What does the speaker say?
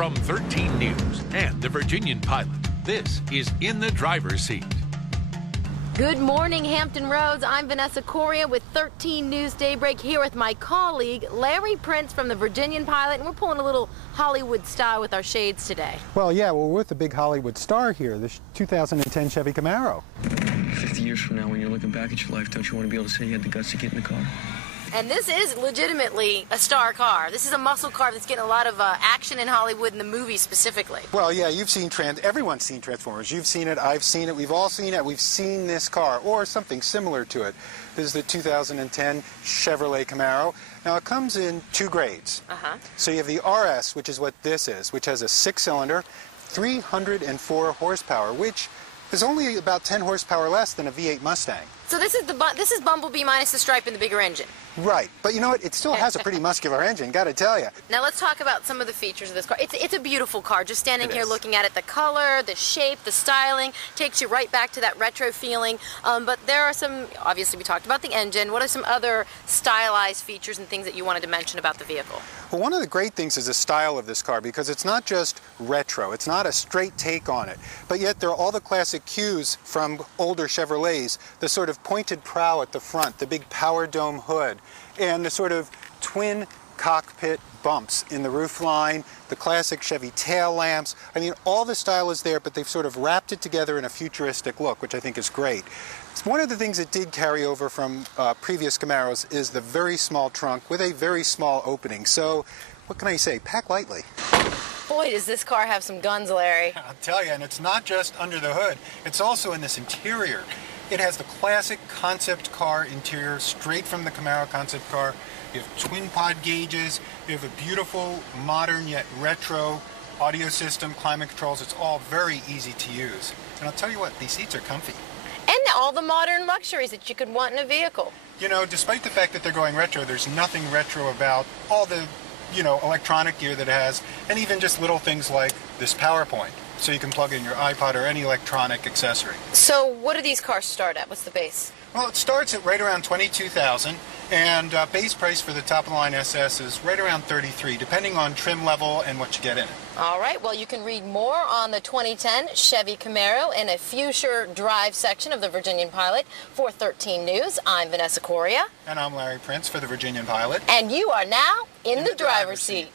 From 13 News and the Virginian Pilot, this is In the Driver's Seat. Good morning, Hampton Roads. I'm Vanessa Correa with 13 News Daybreak here with my colleague, Larry Printz from the Virginian Pilot, and we're pulling a little Hollywood style with our shades today. Well, yeah, we're with the big Hollywood star here, the 2010 Chevy Camaro. 50 years from now, when you're looking back at your life, don't you want to be able to say you had the guts to get in the car? And this is legitimately a star car. This is a muscle car that's getting a lot of action in Hollywood and the movies specifically. Well, yeah, you've seen everyone's seen Transformers. You've seen it, I've seen it, we've all seen it. We've seen this car, or something similar to it. This is the 2010 Chevrolet Camaro. Now, it comes in two grades. So you have the RS, which is what this is, which has a 6-cylinder, 304 horsepower, which is only about 10 horsepower less than a V8 Mustang. So this is Bumblebee minus the stripe and the bigger engine. Right, but you know what? It still has a pretty muscular engine, gotta tell you. Now let's talk about some of the features of this car. It's a beautiful car. Just standing here looking at it, the color, the shape, the styling, takes you right back to that retro feeling. But there are some, obviously we talked about the engine. What are some other stylized features and things that you wanted to mention about the vehicle? Well, one of the great things is the style of this car, because it's not just retro. It's not a straight take on it. But yet there are all the classic cues from older Chevrolets, the sort of pointed prow at the front, the big power dome hood, and the sort of twin cockpit bumps in the roof line, the classic Chevy tail lamps. I mean, all the style is there, but they've sort of wrapped it together in a futuristic look, which I think is great. One of the things that did carry over from previous Camaros is the very small trunk with a very small opening. So, what can I say? Pack lightly. Boy, does this car have some guns, Larry. I'll tell you, and it's not just under the hood. It's also in this interior. It has the classic concept car interior, straight from the Camaro concept car. You have twin pod gauges. You have a beautiful, modern yet retro audio system, climate controls. It's all very easy to use. And I'll tell you what, these seats are comfy. And all the modern luxuries that you could want in a vehicle. You know, despite the fact that they're going retro, there's nothing retro about all the, electronic gear that it has, and even just little things like this PowerPoint, so you can plug in your iPod or any electronic accessory. So what do these cars start at? What's the base? Well, it starts at right around $22,000, and base price for the top-of-the-line SS is right around $33,000, depending on trim level and what you get in it. All right, well, you can read more on the 2010 Chevy Camaro in a future drive section of the Virginian Pilot. For 13 News, I'm Vanessa Correa. And I'm Larry Printz for the Virginian Pilot. And you are now in the driver's seat.